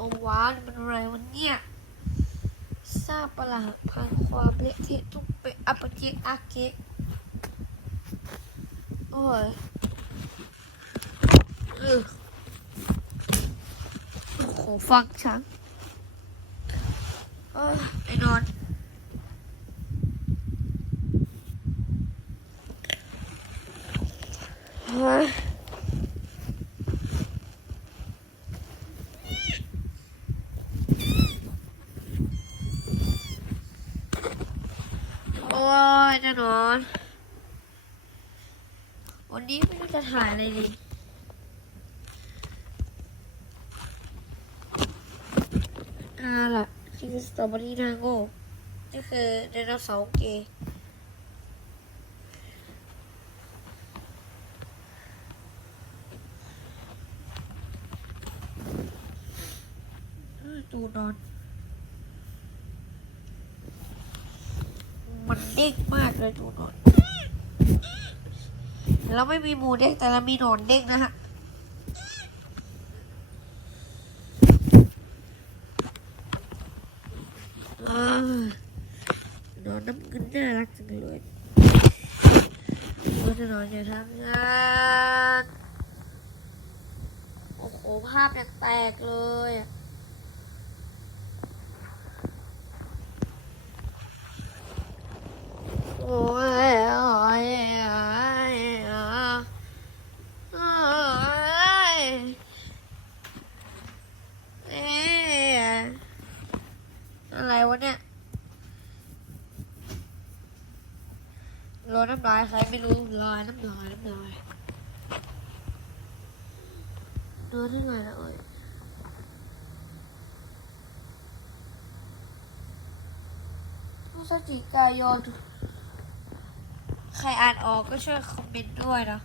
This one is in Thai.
โอ้ว้านมันอะไรวะเนี่ยทราบประหลาดพังความเละเทะทุกเปะอัปเกะอาเกะโอ้ยเออโอ้โหฟังฉันเอ้ยไปนอนเฮ้ย โอ้ยจะนอน วันนี้ไม่รู้จะถ่ายอะไรดีอ่าล่ะนี่คือสตรอเบอรี่นาโง่นี่คือไดโนเสาร์เกย์ตูนอน มันเด้งมากเลยดูหนอนเราไม่มีหมูเด้งแต่เรามีหนอนเด้งนะฮะนอนน้ำเงินน่ารักจังเลยโอ้ยนอนอย่าทำงานโอ้โหภาพยังแตกเลยอะ โอ้ยโอ้ยโอ้ยโอ้ยเอ๊ะ อะไรวะเนี่ยรอน้ำลายใครไม่รู้รอน้ำลายน้ำลายนอที่ไหนนะเอ้ยพฤศจิกายน ใครอ่านออกก็ช่วยคอมเมนต์ด้วยนะ